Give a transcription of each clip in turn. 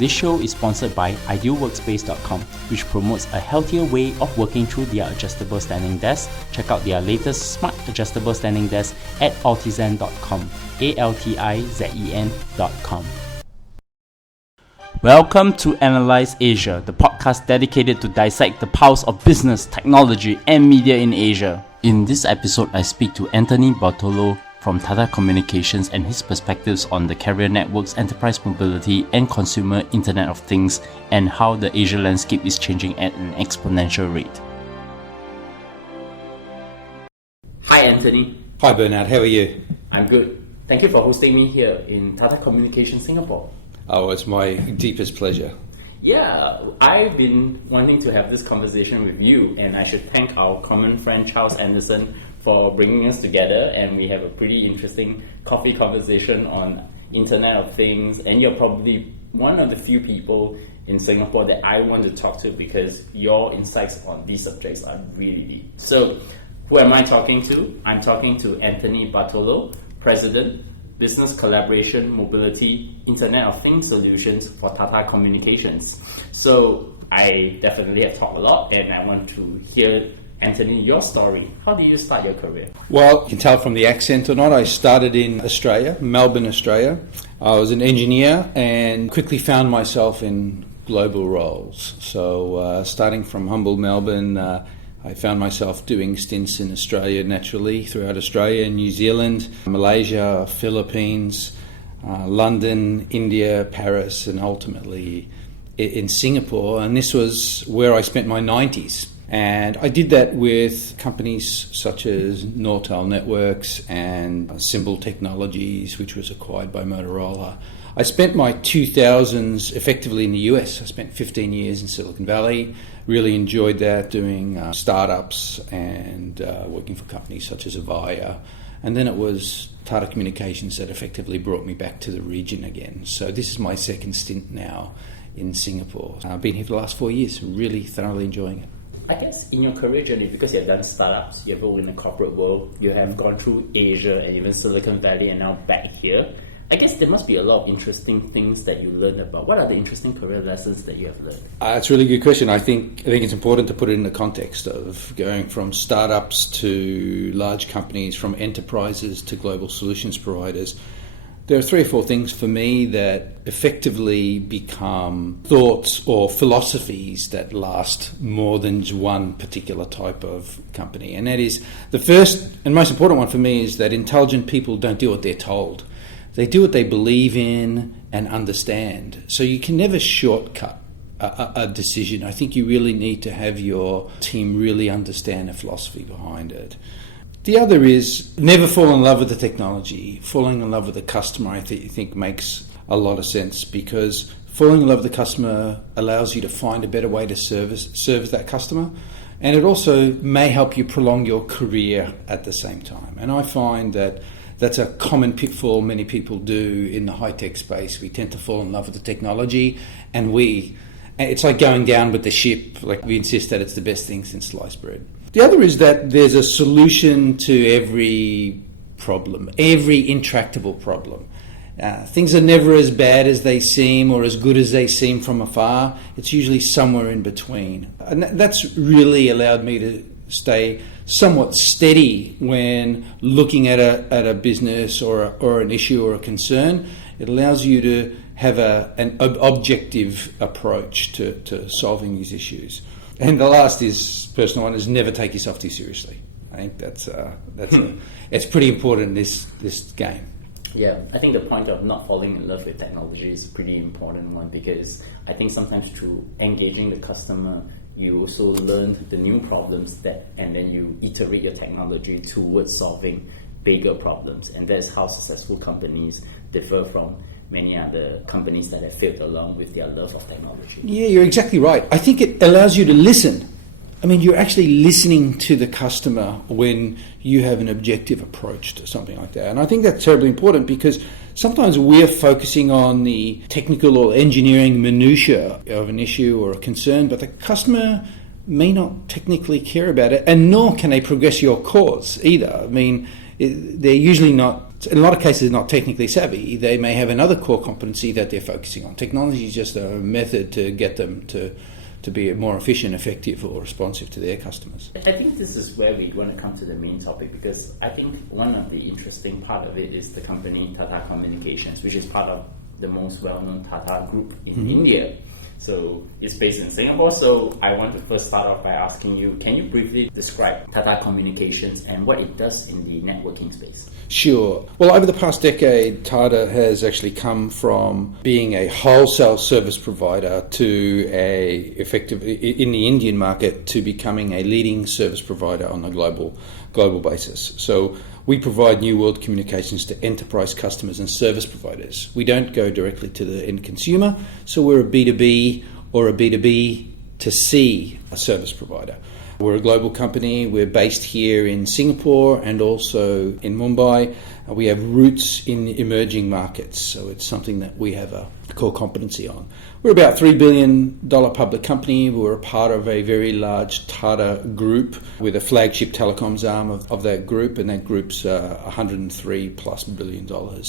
This show is sponsored by idealworkspace.com, which promotes a healthier way of working through their adjustable standing desk. Check out their latest smart adjustable standing desk at altizen.com, altizen.com. Welcome to Analyse Asia, the podcast dedicated to dissect the pulse of business, technology, and media in Asia. In this episode, I speak to Anthony Bartolo from Tata Communications and his perspectives on the carrier networks, enterprise mobility, and consumer Internet of Things, and how the Asia landscape is changing at an exponential rate. Hi, Anthony. Hi, Bernard. How are you? I'm good. Thank you for hosting me here in Tata Communications Singapore. Oh, it's my deepest pleasure. Yeah, I've been wanting to have this conversation with you, and I should thank our common friend Charles Anderson for bringing us together, and we have a pretty interesting coffee conversation on Internet of Things, and you're probably one of the few people in Singapore that I want to talk to because your insights on these subjects are really deep. So, who am I talking to? I'm talking to Anthony Bartolo, President, Business Collaboration, Mobility, Internet of Things Solutions for Tata Communications. So I definitely have talked a lot, and I want to hear, Anthony, your story. How did you start your career? Well, you can tell from the accent or not, I started in Australia, Melbourne, Australia. I was an engineer and quickly found myself in global roles. So starting from humble Melbourne, I found myself doing stints in Australia naturally, throughout Australia, New Zealand, Malaysia, Philippines, London, India, Paris, and ultimately in Singapore. And this was where I spent my 90s. And I did that with companies such as Nortel Networks and Symbol Technologies, which was acquired by Motorola. I spent my 2000s effectively in the US. I spent 15 years in Silicon Valley. Really enjoyed that, doing startups and working for companies such as Avaya. And then it was Tata Communications that effectively brought me back to the region again. So this is my second stint now in Singapore. I've been here for the last 4 years, really thoroughly enjoying it. I guess in your career journey, because you have done startups, you have worked in the corporate world, you have gone through Asia and even Silicon Valley and now back here, I guess there must be a lot of interesting things that you learned about. What are the interesting career lessons that you have learned? It's a really good question. I think it's important to put it in the context of going from startups to large companies, from enterprises to global solutions providers. There are 3 or 4 things for me that effectively become thoughts or philosophies that last more than one particular type of company. And that is, the first and most important one for me is that intelligent people don't do what they're told. They do what they believe in and understand. So you can never shortcut a decision. I think you really need to have your team really understand the philosophy behind it. The other is never fall in love with the technology. Falling in love with the customer, I think makes a lot of sense, because falling in love with the customer allows you to find a better way to serve that customer. And it also may help you prolong your career at the same time. And I find that that's a common pitfall many people do in the high-tech space. We tend to fall in love with the technology, and it's like going down with the ship. Like, we insist that it's the best thing since sliced bread. The other is that there's a solution to every problem, every intractable problem. Things are never as bad as they seem or as good as they seem from afar. It's usually somewhere in between. And that's really allowed me to stay somewhat steady when looking at a business or an issue or a concern. It allows you to have an objective approach to solving these issues. And the last is personal one: is never take yourself too seriously. I think it's pretty important in this game. Yeah, I think the point of not falling in love with technology is a pretty important one, because I think sometimes through engaging the customer, you also learn the new problems and then you iterate your technology towards solving bigger problems. And that's how successful companies differ from many other companies that have failed along with their love of technology. Yeah, you're exactly right. I think it allows you to listen. I mean, you're actually listening to the customer when you have an objective approach to something like that. And I think that's terribly important, because sometimes we're focusing on the technical or engineering minutiae of an issue or a concern, but the customer may not technically care about it, and nor can they progress your cause either. I mean, they're usually not in a lot of cases not technically savvy. They may have another core competency that they're focusing on. Technology is just a method to get them to be more efficient, effective, or responsive to their customers. I think this is where we want to come to the main topic, because I think one of the interesting part of it is the company Tata Communications, which is part of the most well-known Tata group in India. So it's based in Singapore. So I want to first start off by asking you, can you briefly describe Tata Communications and what it does in the networking space? Sure. Well, over the past decade, Tata has actually come from being a wholesale service provider to in the Indian market, to becoming a leading service provider on a global basis. So we provide New World communications to enterprise customers and service providers. We don't go directly to the end consumer, so we're a B2B or a B2B to C service provider. We're a global company. We're based here in Singapore and also in Mumbai. We have roots in emerging markets, so it's something that we have a core competency on. We're about $3 billion public company. We're a part of a very large Tata group with a flagship telecoms arm of that group, and that group's $103+ billion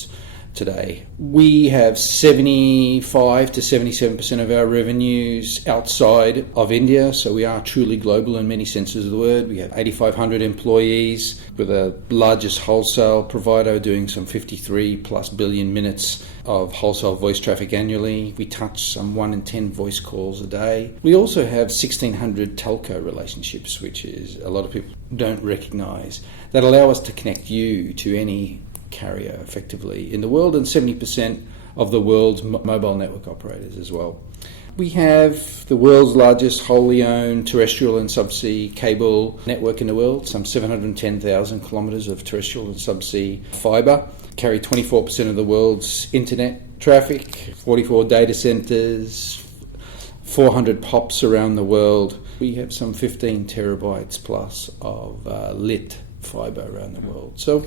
today. We have 75 to 77% of our revenues outside of India, so we are truly global in many senses of the word. We have 8,500 employees. We're the largest wholesale provider, doing some 53+ billion minutes of wholesale voice traffic annually. We touch some 1 in 10 voice calls a day. We also have 1,600 telco relationships, which is a lot of people don't recognise, that allow us to connect you to any carrier effectively in the world, and 70% of the world's mobile network operators as well. We have the world's largest wholly owned terrestrial and subsea cable network in the world, some 710,000 kilometres of terrestrial and subsea fibre, carry 24% of the world's internet traffic, 44 data centres, 400 POPs around the world. We have some 15 terabytes plus of lit fibre around the world. So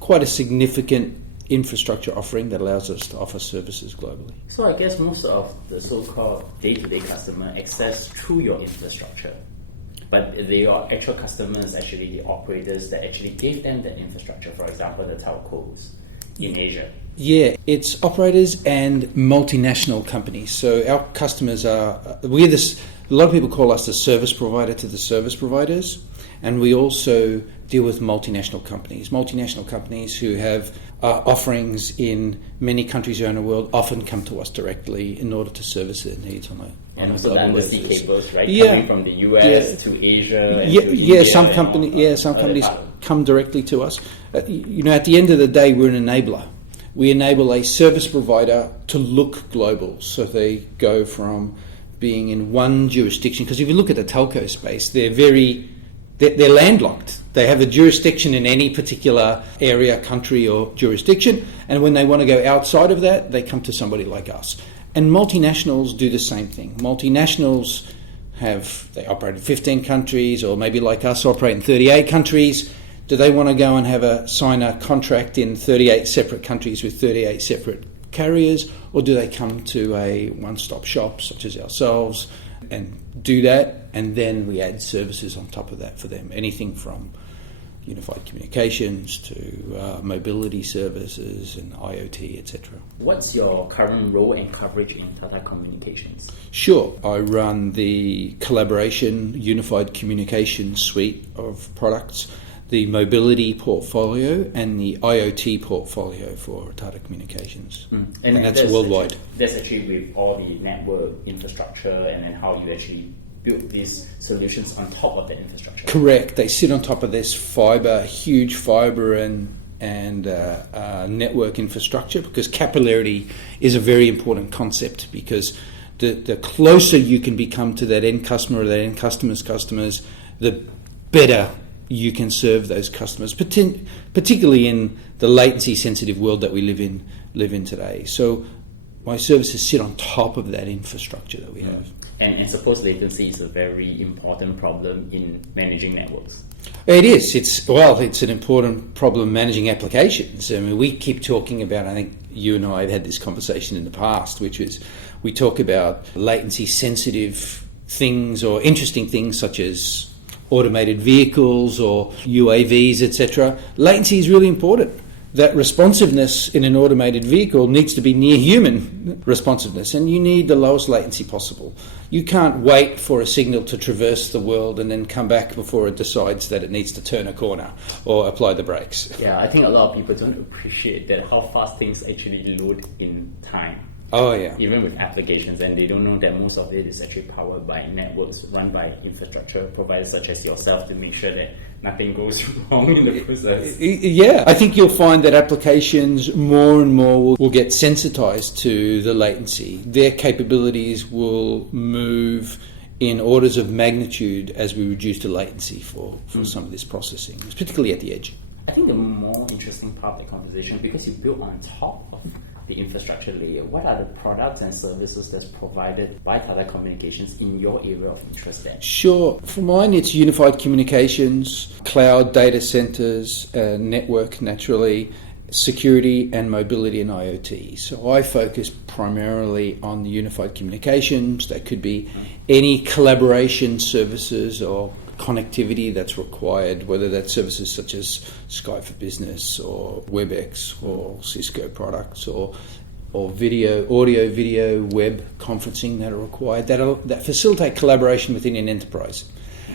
quite a significant infrastructure offering that allows us to offer services globally. So I guess most of the so-called day-to-day customer access through your infrastructure, but your actual customers, actually the operators that actually gave them that infrastructure, for example, the telcos in Asia. Yeah, it's operators and multinational companies. So our customers a lot of people call us the service provider to the service providers, and we also deal with multinational companies who have offerings in many countries around the world, often come to us directly in order to service their needs on a and also the undersea cables, right? Yeah. Coming from the US to Asia and to India. Some companies come directly to us. At the end of the day, we're an enabler. We enable a service provider to look global, so they go from being in one jurisdiction. Because if you look at the telco space, they're landlocked. They have a jurisdiction in any particular area, country, or jurisdiction, and when they want to go outside of that, they come to somebody like us. And multinationals do the same thing. Multinationals they operate in 15 countries, or maybe like us, operate in 38 countries. Do they want to go and sign a contract in 38 separate countries with 38 separate carriers, or do they come to a one-stop shop such as ourselves and do that, and then we add services on top of that for them, anything from unified communications to mobility services and IoT, etc. What's your current role and coverage in Tata Communications? Sure. I run the collaboration unified communication suite of products, the mobility portfolio, and the IoT portfolio for Tata Communications. And that's worldwide. That's actually with all the network infrastructure, and then how you actually build these solutions on top of that infrastructure. Correct. They sit on top of this huge fibre and network infrastructure, because capillarity is a very important concept, because the closer you can become to that end customer or that end customer's customers, the better you can serve those customers, particularly in the latency sensitive world that we live in today. So my services sit on top of that infrastructure that we have. And suppose latency is a very important problem in managing networks. It is. It's an important problem managing applications. I mean, we keep talking about, I think you and I have had this conversation in the past, which is we talk about latency sensitive things or interesting things such as automated vehicles or UAVs, etc. Latency is really important. that responsiveness in an automated vehicle needs to be near human responsiveness, and you need the lowest latency possible. You can't wait for a signal to traverse the world and then come back before it decides that it needs to turn a corner or apply the brakes. Yeah, I think a lot of people don't appreciate that how fast things actually load in time. Oh yeah. Even with applications, and they don't know that most of it is actually powered by networks run by infrastructure providers such as yourself to make sure that nothing goes wrong in the process. Yeah, I think you'll find that applications more and more will get sensitized to the latency. Their capabilities will move in orders of magnitude as we reduce the latency for some of this processing, particularly at the edge. I think the more interesting part of the conversation, because you build on top of the infrastructure layer, what are the products and services that's provided by Tata Communications in your area of interest then? Sure. For mine, it's unified communications, cloud data centers, network naturally, security and mobility and IoT. So I focus primarily on the unified communications. That could be any collaboration services or connectivity that's required, whether that's services such as Skype for Business or WebEx or Cisco products or audio, video, web conferencing that are required, that facilitate collaboration within an enterprise.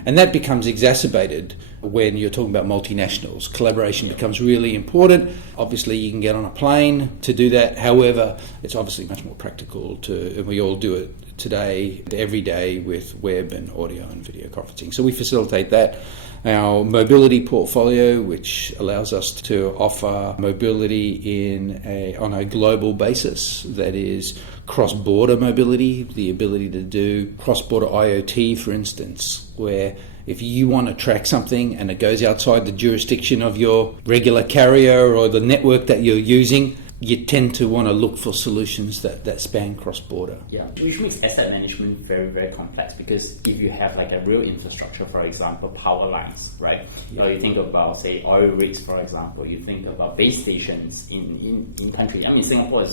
And that becomes exacerbated when you're talking about multinationals. Collaboration becomes really important. Obviously, you can get on a plane to do that. However, it's obviously much more practical and we all do it today, every day, with web and audio and video conferencing. So we facilitate that. Our mobility portfolio, which allows us to offer mobility on a global basis, that is cross-border mobility, the ability to do cross-border IoT, for instance, where if you want to track something and it goes outside the jurisdiction of your regular carrier or the network that you're using, you tend to want to look for solutions that span cross-border. Yeah, which makes asset management very, very complex, because if you have like a real infrastructure, for example, power lines, right? Yeah. Or you think about, say, oil rigs, for example, you think about base stations in countries. I mean, Singapore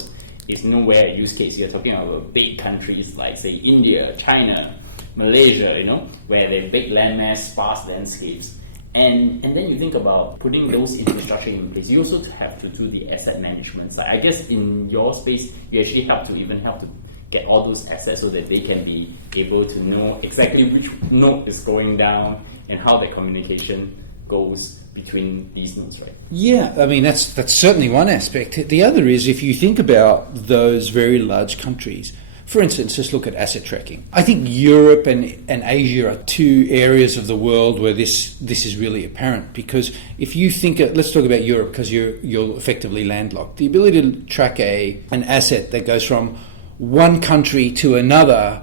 is nowhere a use case. You're talking about big countries like, say, India, China, Malaysia, where they have big landmass, sparse landscapes. And then you think about putting those infrastructure in place. You also have to do the asset management side. I guess in your space, you actually have to get all those assets so that they can be able to know exactly which node is going down and how the communication goes between these nodes, right? Yeah, I mean, that's certainly one aspect. The other is, if you think about those very large countries, for instance, just look at asset tracking. I think Europe and Asia are two areas of the world where this is really apparent, because if you think, let's talk about Europe, because you're effectively landlocked. The ability to track an asset that goes from one country to another,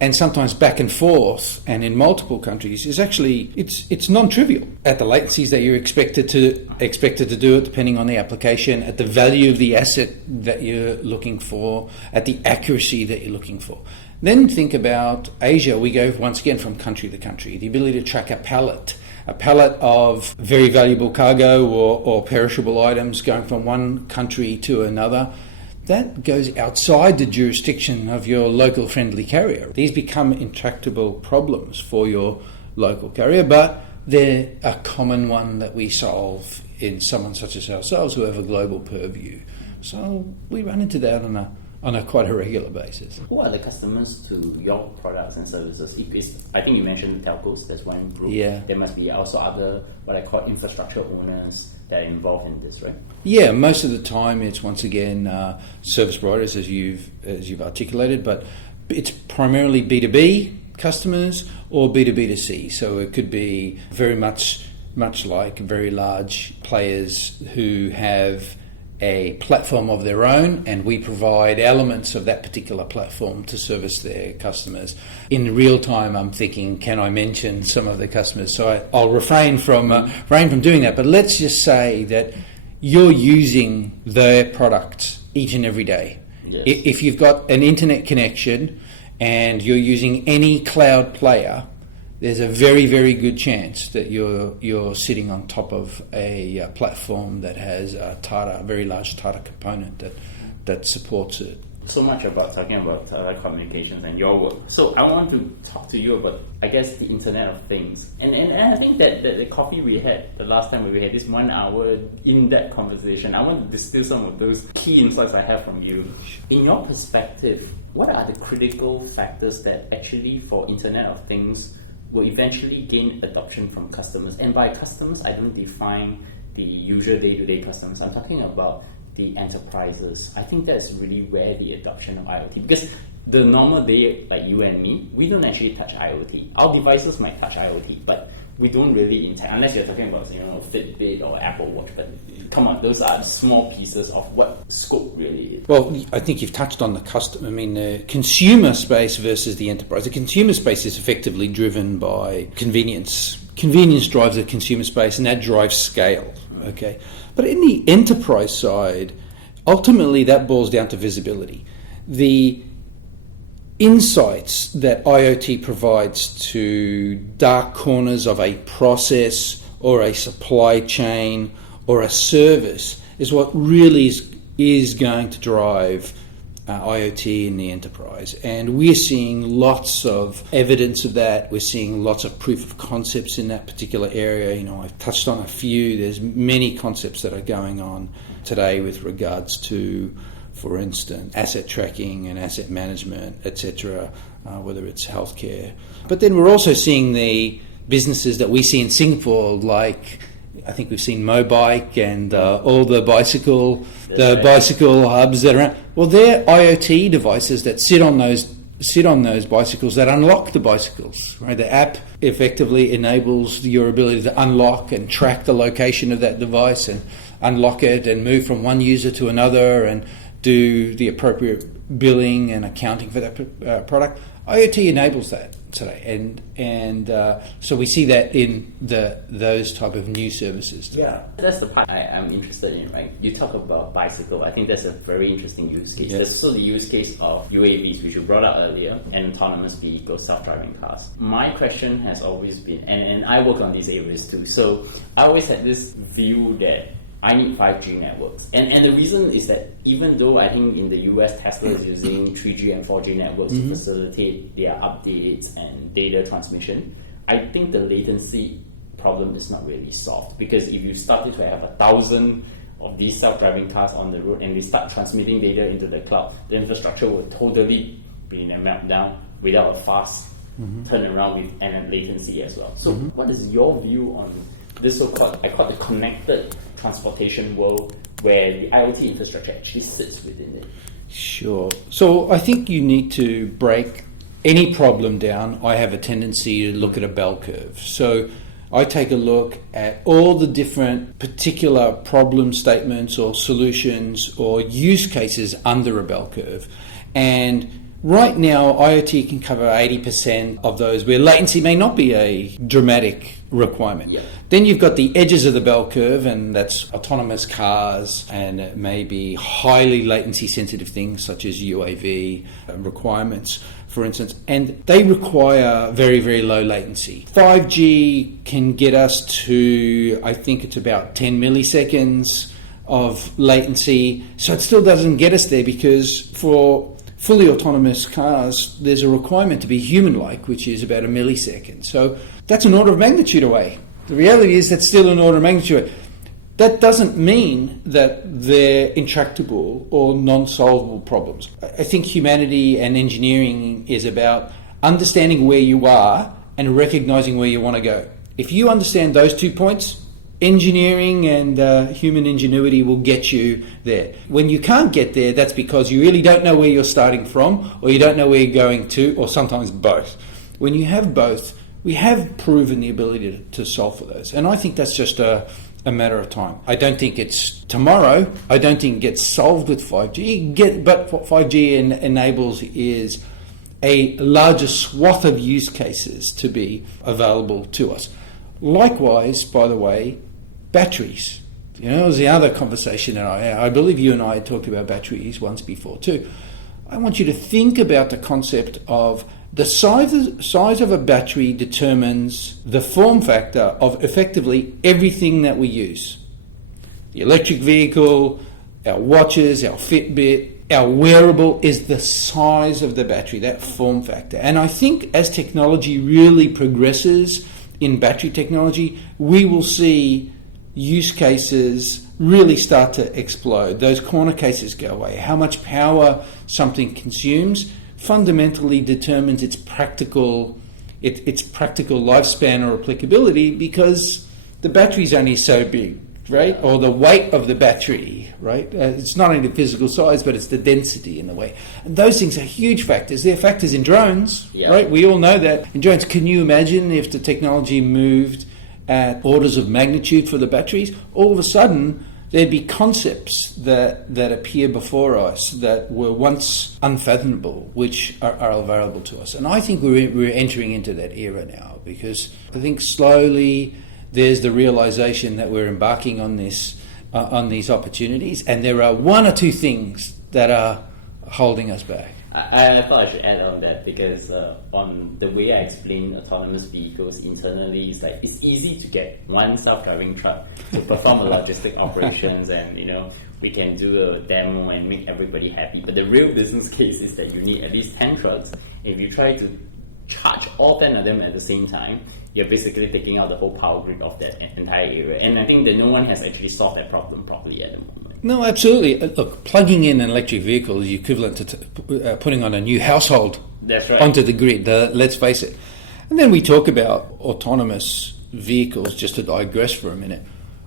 and sometimes back and forth, and in multiple countries, is actually it's non-trivial at the latencies that you're expected to do it, depending on the application, at the value of the asset that you're looking for, at the accuracy that you're looking for. Then think about Asia. We go once again from country to country. The ability to track a pallet of very valuable cargo or perishable items going from one country to another. That goes outside the jurisdiction of your local friendly carrier. These become intractable problems for your local carrier, but they're a common one that we solve in someone such as ourselves who have a global purview. So we run into that on a quite a regular basis. Who are the customers to your products and services? I think you mentioned the telcos, that's one group. Yeah. There must be also other, what I call infrastructure owners that are involved in this, right? Yeah, most of the time it's once again service providers, as you've articulated, but it's primarily B2B customers or B2B2C. So it could be very much like very large players who have a platform of their own, and we provide elements of that particular platform to service their customers. In real time, I'm thinking, can I mention some of the customers? So I'll refrain from doing that, but let's just say that you're using their products each and every day. Yes. If you've got an internet connection and you're using any cloud player, there's a very, very good chance that you're sitting on top of a platform that has a very large Tata component that supports it. so much about talking about Tata Communications and your work. So I want to talk to you about, I guess, the Internet of Things. And I think that the coffee we had the last time we had this 1 hour in-depth conversation, I want to distill some of those key insights I have from you. In your perspective, what are the critical factors that actually for Internet of Things will eventually gain adoption from customers? And by customers, I don't define the usual day-to-day customers. I'm talking about the enterprises. I think that's really where the adoption of IoT, because the normal day, like you and me, we don't actually touch IoT. Our devices might touch IoT, but we don't really intend, unless you're talking about, Fitbit or Apple Watch. But come on, those are small pieces of what scope really is. Well, I think you've touched on the the consumer space versus the enterprise. The consumer space is effectively driven by convenience. Convenience drives the consumer space, and that drives scale. Okay, but in the enterprise side, ultimately that boils down to visibility. The insights that IoT provides to dark corners of a process or a supply chain or a service is what really is going to drive IoT in the enterprise. And we're seeing lots of evidence of that. We're seeing lots of proof of concepts in that particular area. I've touched on a few. There's many concepts that are going on today with regards to, for instance, asset tracking and asset management, etc., whether it's healthcare. But then we're also seeing the businesses that we see in Singapore, like I think we've seen Mobike and all the bicycle hubs that are around. Well, they're IoT devices that sit on those bicycles that unlock the bicycles. Right, the app effectively enables your ability to unlock and track the location of that device and unlock it and move from one user to another and do the appropriate billing and accounting for that product. IoT enables that today, and so we see that in those type of new services today. Yeah, that's the part I'm interested in, right? You talk about bicycle. I think that's a very interesting use case. Yes. There's also the use case of UAVs, which you brought up earlier, and autonomous vehicles, self-driving cars. My question has always been, and I work on these areas too, so I always had this view that I need 5G networks. And the reason is that even though I think in the US, Tesla is using 3G and 4G networks to facilitate their updates and data transmission, I think the latency problem is not really solved. Because if you started to have 1,000 of these self-driving cars on the road and we start transmitting data into the cloud, the infrastructure will totally be in a meltdown without a fast turnaround with and latency as well. So what is your view on this so-called, I call it the connected transportation world, where the IoT infrastructure actually sits within it? Sure. So I think you need to break any problem down. I have a tendency to look at a bell curve. So I take a look at all the different particular problem statements or solutions or use cases under a bell curve. And right now, IoT can cover 80% of those where latency may not be a dramatic requirement. Yeah. Then you've got the edges of the bell curve, and that's autonomous cars and maybe highly latency sensitive things such as UAV requirements, for instance, and they require very, very low latency. 5G can get us to, I think it's about 10 milliseconds of latency. So it still doesn't get us there, because for fully autonomous cars, there's a requirement to be human-like, which is about a millisecond. So that's an order of magnitude away. The reality is that's still an order of magnitude away. That doesn't mean that they're intractable or non-solvable problems. I think humanity and engineering is about understanding where you are and recognizing where you want to go. If you understand those 2 points, engineering and human ingenuity will get you there. When you can't get there, that's because you really don't know where you're starting from, or you don't know where you're going to, or sometimes both. When you have both, we have proven the ability to solve for those. And I think that's just a matter of time. I don't think it's tomorrow. I don't think it gets solved with 5G. But what 5G enables is a larger swath of use cases to be available to us. Likewise, by the way, batteries. It was the other conversation that I believe you and I had talked about batteries once before too. I want you to think about the concept of the size of a battery determines the form factor of effectively everything that we use. The electric vehicle, our watches, our Fitbit, our wearable is the size of the battery, that form factor. And I think as technology really progresses in battery technology, we will see use cases really start to explode. Those corner cases go away. How much power something consumes fundamentally determines its practical lifespan or applicability, because the battery's only so big, right? Or the weight of the battery, right? It's not only the physical size, but it's the density in the weight. And those things are huge factors. They're factors in drones, right? We all know that. In drones, can you imagine if the technology moved at orders of magnitude for the batteries? All of a sudden, there'd be concepts that appear before us that were once unfathomable, which are available to us. And I think we're entering into that era now, because I think slowly there's the realization that we're embarking on these opportunities, and there are one or two things that are holding us back. I thought I should add on that, because on the way I explain autonomous vehicles internally, it's easy to get one self-driving truck to perform a logistic operations, and we can do a demo and make everybody happy. But the real business case is that you need at least 10 trucks. If you try to charge all 10 of them at the same time, you're basically taking out the whole power grid of that entire area. And I think that no one has actually solved that problem properly at the moment. No, absolutely. Look, plugging in an electric vehicle is equivalent to putting on a new household. That's right. Onto the grid, let's face it. And then we talk about autonomous vehicles, just to digress for a minute.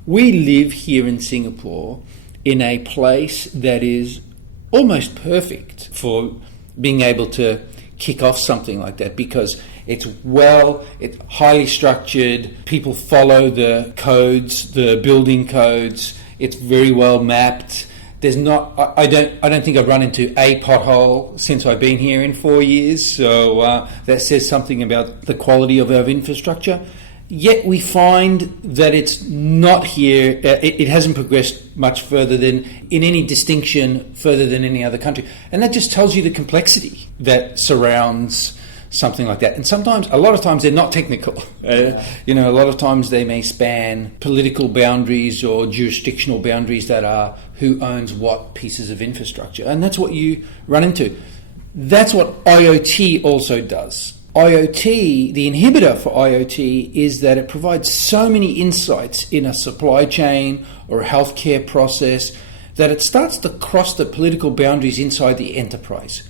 We live here in Singapore in a place that is almost perfect for being able to kick off something like that, because it's highly structured, people follow the codes, the building codes, it's very well mapped. There's not, I don't think I've run into a pothole since I've been here in 4 years, so that says something about the quality of our infrastructure. Yet we find that it's not here, it hasn't progressed much further than, in any distinction, further than any other country. And that just tells you the complexity that surrounds something like that. And a lot of times they're not technical. A lot of times they may span political boundaries or jurisdictional boundaries that are who owns what pieces of infrastructure. And that's what you run into. That's what IoT also does. IoT, the inhibitor for IoT is that it provides so many insights in a supply chain or a healthcare process that it starts to cross the political boundaries inside the enterprise.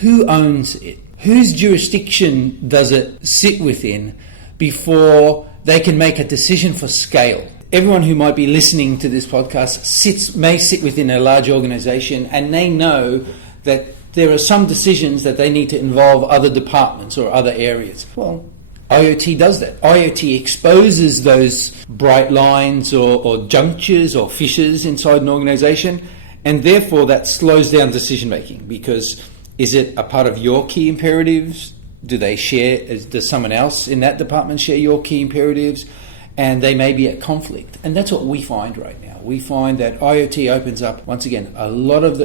Who owns it? Whose jurisdiction does it sit within before they can make a decision for scale? Everyone who might be listening to this podcast may sit within a large organization, and they know that there are some decisions that they need to involve other departments or other areas. Well, IoT does that. IoT exposes those bright lines or junctures or fissures inside an organization, and therefore that slows down decision making, because is it a part of your key imperatives? Does someone else in that department share your key imperatives? And they may be at conflict. And that's what we find right now. We find that IoT opens up, once again,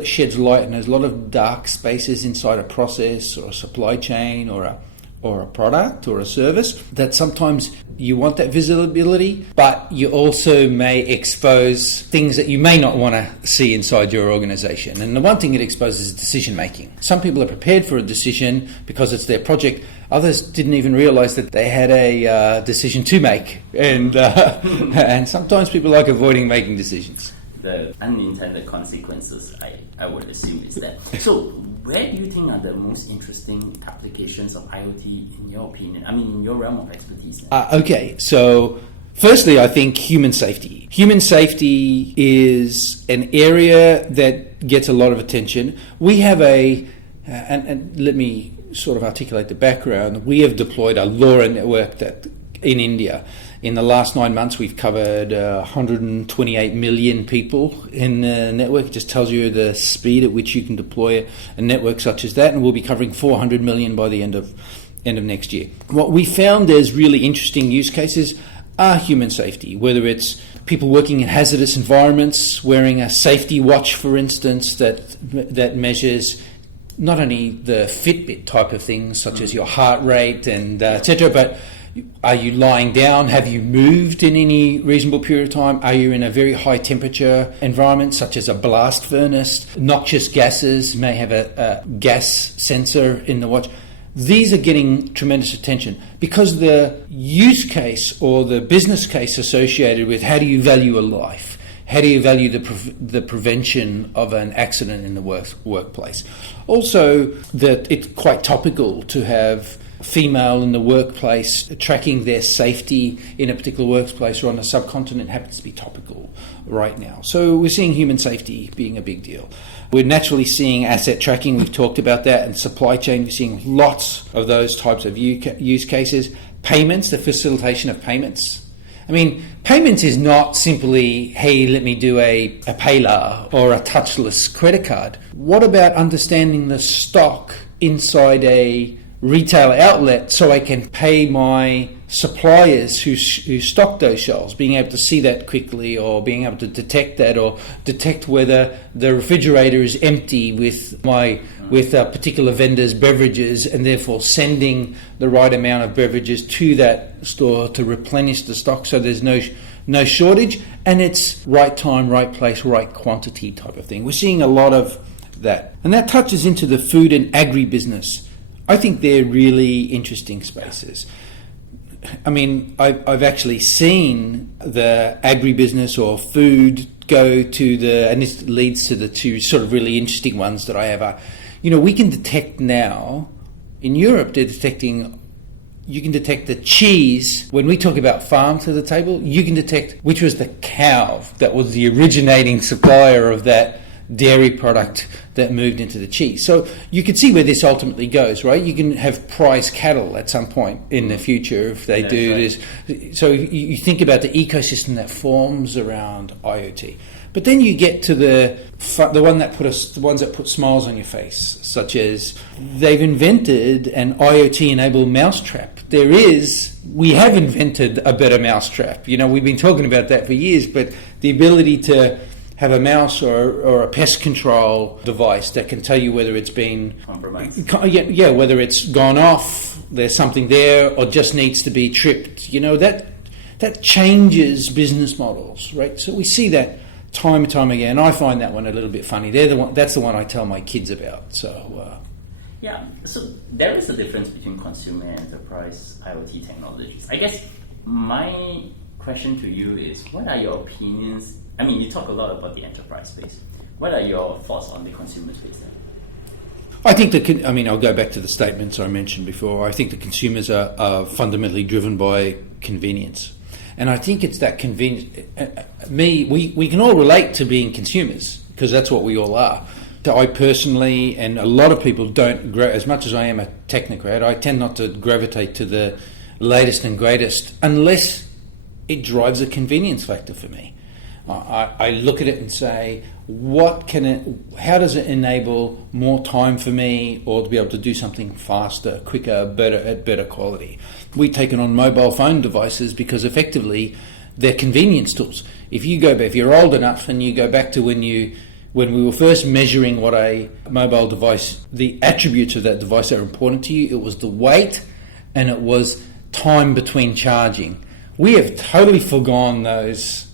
sheds light, and there's a lot of dark spaces inside a process or a supply chain or a product or a service, that sometimes you want that visibility, but you also may expose things that you may not want to see inside your organization. And the one thing it exposes is decision making. Some people are prepared for a decision because it's their project. Others didn't even realize that they had a decision to make. And and sometimes people like avoiding making decisions. The unintended consequences, I would assume, is that. So where do you think are the most interesting applications of IoT in your opinion? I mean, in your realm of expertise. Okay, so firstly, I think human safety. Human safety is an area that gets a lot of attention. We have and let me sort of articulate the background. We have deployed a LoRa network that in India. In the last 9 months, we've covered 128 million people in the network. It just tells you the speed at which you can deploy a network such as that, and we'll be covering 400 million by the end of next year. What we found as really interesting use cases are human safety, whether it's people working in hazardous environments, wearing a safety watch, for instance, that measures not only the Fitbit type of things, such as your heart rate and etc., but Are you lying down? Have you moved in any reasonable period of time? Are you in a very high temperature environment, such as a blast furnace? Noxious gases may have a gas sensor in the watch. These are getting tremendous attention because the use case or the business case associated with how do you value a life? How do you value the prevention of an accident in the workplace? Also, that it's quite topical to have female in the workplace tracking their safety in a particular workplace or on a subcontinent happens to be topical right now. So we're seeing human safety being a big deal. We're naturally seeing asset tracking, we've talked about that, and supply chain, we're seeing lots of those types of use cases. Payments, the facilitation of payments. I mean, payments is not simply, hey, let me do a PayLah or a touchless credit card. What about understanding the stock inside a retail outlet so I can pay my suppliers who stock those shelves, being able to see that quickly or being able to detect that or detect whether the refrigerator is empty with a particular vendor's beverages and therefore sending the right amount of beverages to that store to replenish the stock so there's no shortage and it's right time, right place, right quantity type of thing. We're seeing a lot of that. And that touches into the food and agribusiness. I think they're really interesting spaces. I mean, I've actually seen the agribusiness or food go to and this leads to the two sort of really interesting ones that I have. We can detect now, in Europe, you can detect the cheese. When we talk about farm to the table, you can detect which was the cow that was the originating supplier of that dairy product that moved into the cheese. So you can see where this ultimately goes, right? You can have prize cattle at some point in the future if they do this. So you think about the ecosystem that forms around IoT. But then you get to the ones that put smiles on your face, such as they've invented an IoT-enabled mousetrap. We have invented a better mousetrap. We've been talking about that for years, but the ability to have a mouse or a pest control device that can tell you whether it's been compromised. Whether it's gone off, there's something there, or just needs to be tripped. That changes business models, right? So we see that time and time again. I find that one a little bit funny. That's the one I tell my kids about. So so there is a difference between consumer and enterprise IoT technologies. I guess my question to you is, what are your opinions? I mean, you talk a lot about the enterprise space. What are your thoughts on the consumer space then? I think I'll go back to the statements I mentioned before. I think the consumers are fundamentally driven by convenience. And I think it's that convenience. We can all relate to being consumers because that's what we all are. So I personally, and a lot of people don't, as much as I am a technocrat, I tend not to gravitate to the latest and greatest unless it drives a convenience factor for me. I look at it and say, how does it enable more time for me or to be able to do something faster, quicker, better, at better quality? We've taken on mobile phone devices because effectively they're convenience tools. If you're old enough and you go back to when we were first measuring what a mobile device, the attributes of that device that are important to you, it was the weight and it was time between charging. We have totally forgone those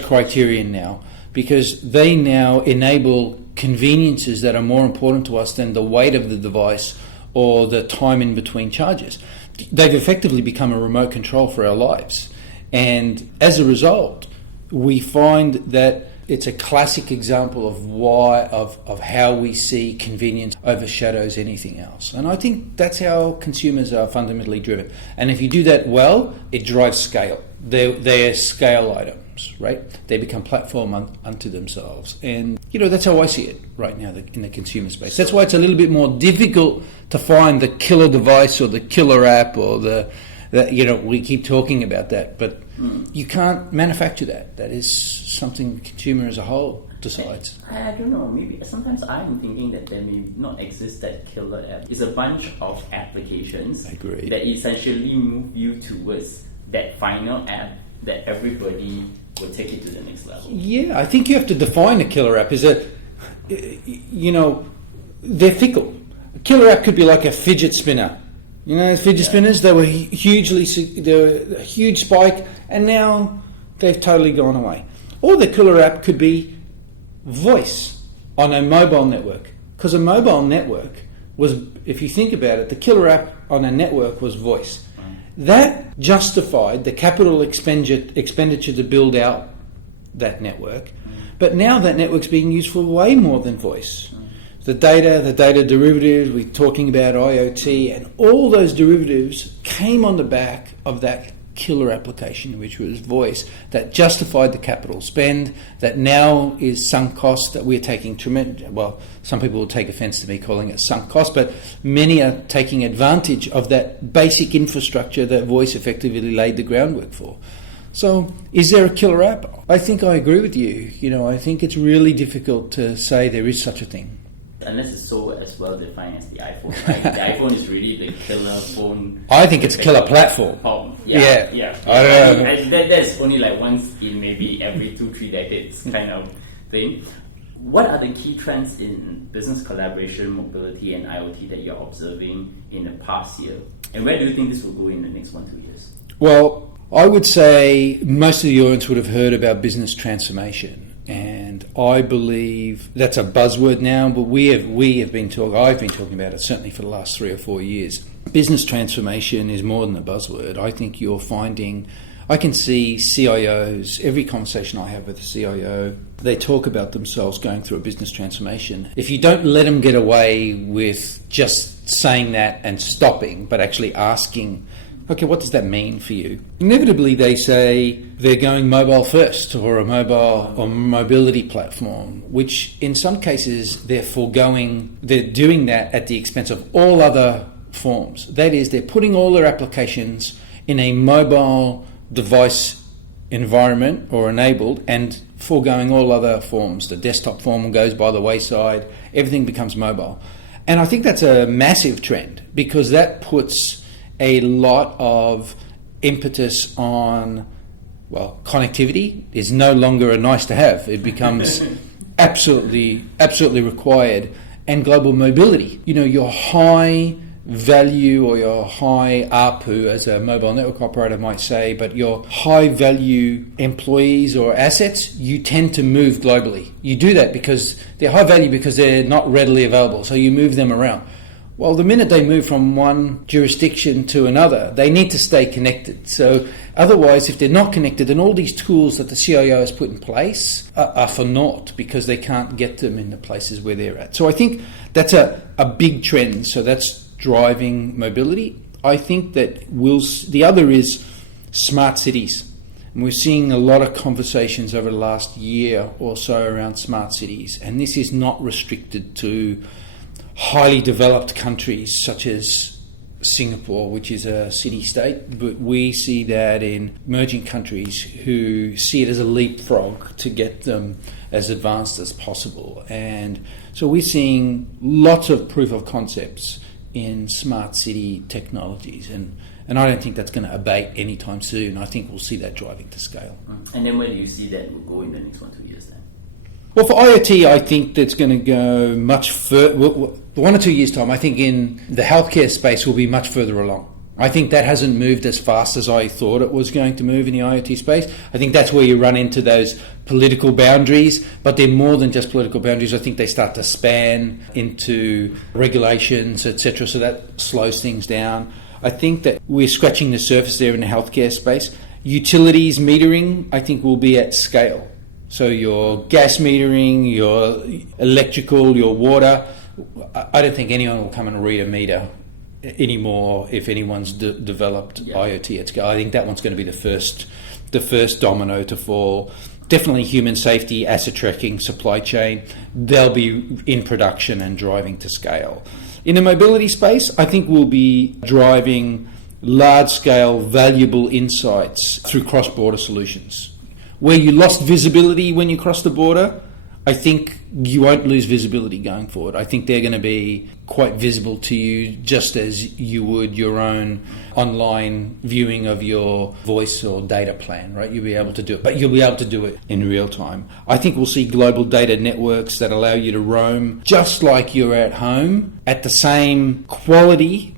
criteria now because they now enable conveniences that are more important to us than the weight of the device or the time in between charges. They've effectively become a remote control for our lives. And as a result, we find that it's a classic example of how we see convenience overshadows anything else. And I think that's how consumers are fundamentally driven. And if you do that well, it drives scale. They're scale items, right? They become platform unto themselves. And, that's how I see it right now in the consumer space. That's why it's a little bit more difficult to find the killer device or the killer app or we keep talking about that, but you can't manufacture that. That is something the consumer as a whole decides. I don't know, maybe sometimes I'm thinking that there may not exist that killer app. It's a bunch of applications that essentially move you towards that final app that everybody will take it to the next level. Yeah, I think you have to define a killer app. They're fickle. A killer app could be like a fidget spinner. You know, fidget spinners, they were a huge spike, and now they've totally gone away. Or the killer app could be voice on a mobile network. Because a mobile network was, if you think about it, the killer app on a network was voice. That justified the capital expenditure to build out that network. But now that network's being used for way more than voice. The data derivatives, we're talking about IoT, and all those derivatives came on the back of that killer application, which was voice, that justified the capital spend, that now is sunk cost, that we're taking tremendous, well, some people will take offence to me calling it sunk cost, but many are taking advantage of that basic infrastructure that voice effectively laid the groundwork for. So, is there a killer app? I think I agree with you. You know, I think it's really difficult to say there is such a thing. Unless it's so as well defined as the iPhone. Right? The iPhone is really the killer phone. I think it's a killer platform. Yeah. I don't know. That's only like once in maybe every 2-3 decades kind of thing. What are the key trends in business collaboration, mobility, and IoT that you're observing in the past year? And where do you think this will go in the next 1-2 years? Well, I would say most of the audience would have heard about business transformation. And I believe that's a buzzword now, but I've been talking about it certainly for the last 3 or 4 years. Business transformation is more than a buzzword. I think I can see CIOs, every conversation I have with a CIO, they talk about themselves going through a business transformation. If you don't let them get away with just saying that and stopping, but actually asking, okay, what does that mean for you? Inevitably, they say they're going mobile first, or a mobile or mobility platform, which in some cases they're doing that at the expense of all other forms. That is, they're putting all their applications in a mobile device environment or enabled and foregoing all other forms. The desktop form goes by the wayside, everything becomes mobile. And I think that's a massive trend, because that puts a lot of impetus on, well, connectivity is no longer a nice to have. It becomes absolutely required. And global mobility. You know, your high value or your high ARPU, as a mobile network operator might say, but your high value employees or assets, you tend to move globally. You do that because they're high value because they're not readily available. So you move them around. Well, the minute they move from one jurisdiction to another, they need to stay connected. So otherwise, if they're not connected, then all these tools that the CIO has put in place are for naught, because they can't get them in the places where they're at. So I think that's a big trend. So that's driving mobility. I think that the other is smart cities. And we're seeing a lot of conversations over the last year or so around smart cities. And this is not restricted to highly developed countries such as Singapore, which is a city-state, but we see that in emerging countries who see it as a leapfrog to get them as advanced as possible. And so we're seeing lots of proof of concepts in smart city technologies, and I don't think that's going to abate anytime soon. I think we'll see that driving to scale. And then where do you see that will go in the next 1-2 years then? Well, for IoT, I think that's going to go much further. 1 or 2 years' time, I think in the healthcare space we'll be much further along. I think that hasn't moved as fast as I thought it was going to move in the IoT space. I think that's where you run into those political boundaries, but they're more than just political boundaries. I think they start to span into regulations, etc., so that slows things down. I think that we're scratching the surface there in the healthcare space. Utilities metering, I think, will be at scale. So your gas metering, your electrical, your water, I don't think anyone will come and read a meter anymore if anyone's developed IoT at scale. I think that one's going to be the first domino to fall. Definitely human safety, asset tracking, supply chain, they'll be in production and driving to scale. In the mobility space, I think we'll be driving large-scale, valuable insights through cross-border solutions. Where you lost visibility when you crossed the border, I think you won't lose visibility going forward. I think they're going to be quite visible to you, just as you would your own online viewing of your voice or data plan, right? You'll be able to do it, but you'll be able to do it in real time. I think we'll see global data networks that allow you to roam just like you're at home at the same quality,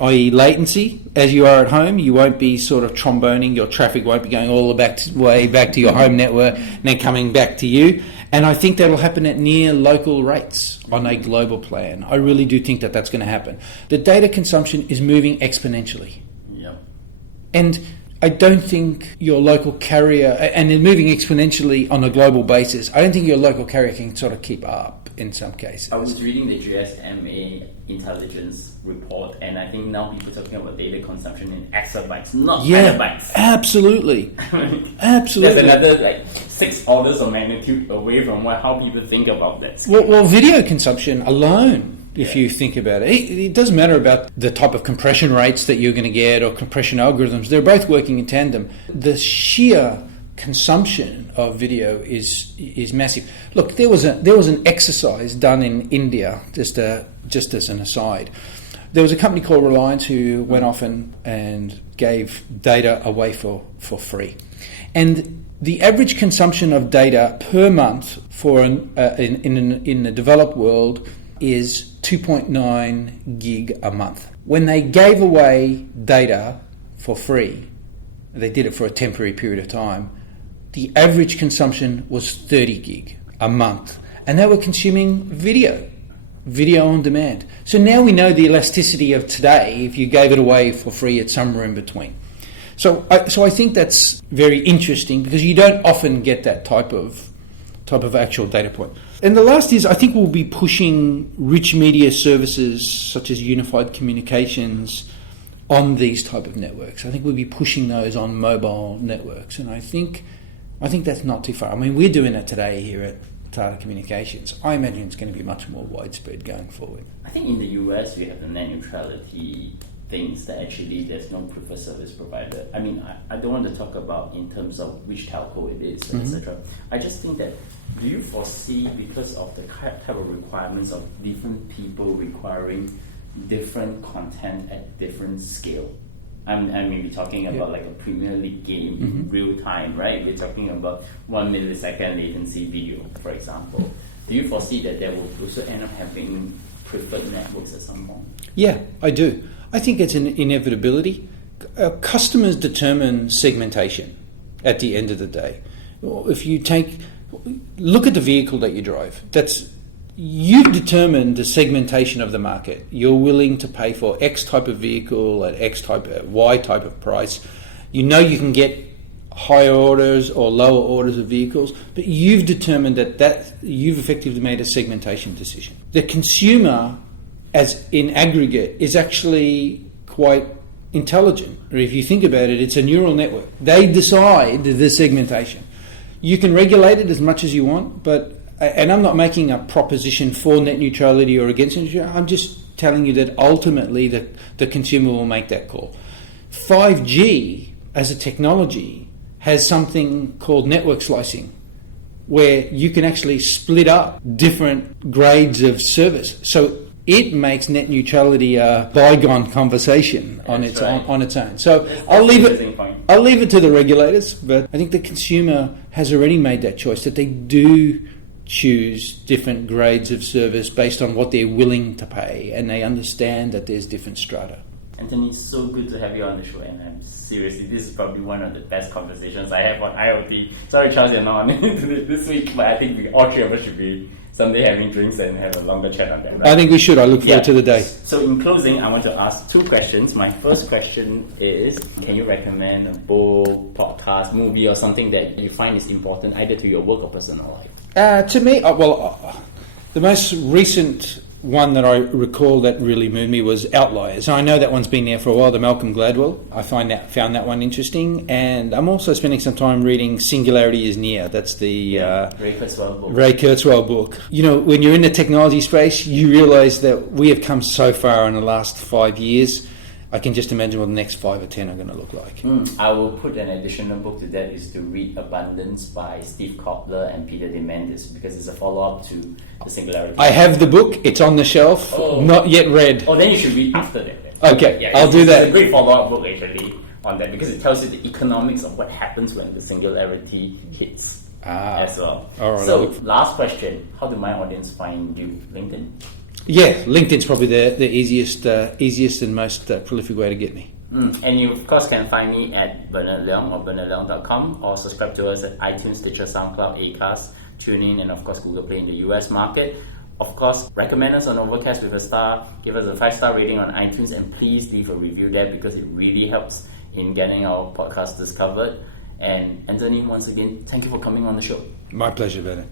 i.e. latency, as you are at home. You won't be sort of tromboning, your traffic won't be going all the way back to your home network and then coming back to you. And I think that'll happen at near local rates on a global plan. I really do think that that's going to happen. The data consumption is moving exponentially. Yep. And I don't think your local carrier, and they're moving exponentially on a global basis, I don't think your local carrier can sort of keep up in some cases. I was reading the GSMA intelligence report, and I think now people are talking about data consumption in exabytes, not petabytes. Absolutely. Absolutely. That's another 6 orders of magnitude away from how people think about that. Well, video consumption alone, if you think about it, it doesn't matter about the type of compression rates that you're going to get or compression algorithms. They're both working in tandem. The sheer consumption of video is massive. Look, there was an exercise done in India, just as an aside. There was a company called Reliance who went off and gave data away for free, and the average consumption of data per month for in the developed world is 2.9 gig a month. When they gave away data for free, they did it for a temporary period of time, the average consumption was 30 gig a month. And they were consuming video on demand. So now we know the elasticity of today if you gave it away for free at somewhere in between. So I think that's very interesting because you don't often get that type of actual data point. And the last is, I think we'll be pushing rich media services such as unified communications on these type of networks. I think we'll be pushing those on mobile networks, and I think that's not too far. I mean, we're doing it today here at Tata Communications. I imagine it's going to be much more widespread going forward. I think in the US we have the net neutrality things that actually there's no preferred service provider. I mean, I don't want to talk about in terms of which telco it is, etc. I just think that, do you foresee, because of the type of requirements of different people requiring different content at different scale? I mean, we're talking about like a Premier League game in real time, right? We're talking about 1 millisecond latency video, for example. Do you foresee that there will also end up having preferred networks at some point? Yeah, I do. I think it's an inevitability. Customers determine segmentation at the end of the day. If you look at the vehicle that you drive, you've determined the segmentation of the market. You're willing to pay for X type of vehicle at Y type of price. You know you can get higher orders or lower orders of vehicles, but you've determined that you've effectively made a segmentation decision. The consumer, as in aggregate, is actually quite intelligent. Or if you think about it, it's a neural network. They decide the segmentation. You can regulate it as much as you want, and I'm not making a proposition for net neutrality or against net neutrality. I'm just telling you that ultimately the consumer will make that call. 5G as a technology has something called network slicing, where you can actually split up different grades of service. So it makes net neutrality a bygone conversation on its own. So I'll leave it to the regulators, but I think the consumer has already made that choice, that they do choose different grades of service based on what they're willing to pay, and they understand that there's different strata. Anthony, it's so good to have you on the show, and seriously, this is probably one of the best conversations I have on IoT. Sorry, Charles, you're not on it this week, but I think all three of us should be someday having drinks and have a longer chat on them. Right? I think we should. I look forward to the day. So in closing, I want to ask 2 questions. My first question is, can you recommend a book, podcast, movie, or something that you find is important either to your work or personal life? To me, the most recent one that I recall that really moved me was Outliers. I know that one's been there for a while, the Malcolm Gladwell. I found that one interesting, and I'm also spending some time reading Singularity is Near. That's the Ray Kurzweil book. You know, when you're in the technology space, you realise that we have come so far in the last 5 years. I can just imagine what the next 5 or 10 are going to look like. I will put an additional book to that, is to read Abundance by Steve Kotler and Peter Diamandis, because it's a follow-up to the Singularity. I have the book. It's on the shelf. Not yet read. Then you should read after that. Okay, I'll do that. It's a great follow-up book, actually, on that, because it tells you the economics of what happens when the singularity hits as well. All right, so, last question. How do my audience find you? LinkedIn? Yeah, LinkedIn's probably the easiest and most prolific way to get me. And you, of course, can find me at Bernard Leong or bernardleong.com, or subscribe to us at iTunes, Stitcher, SoundCloud, Acast, TuneIn, and of course Google Play in the US market. Of course, recommend us on Overcast with a star, give us a 5-star rating on iTunes, and please leave a review there because it really helps in getting our podcast discovered. And Anthony, once again, thank you for coming on the show. My pleasure, Bernard.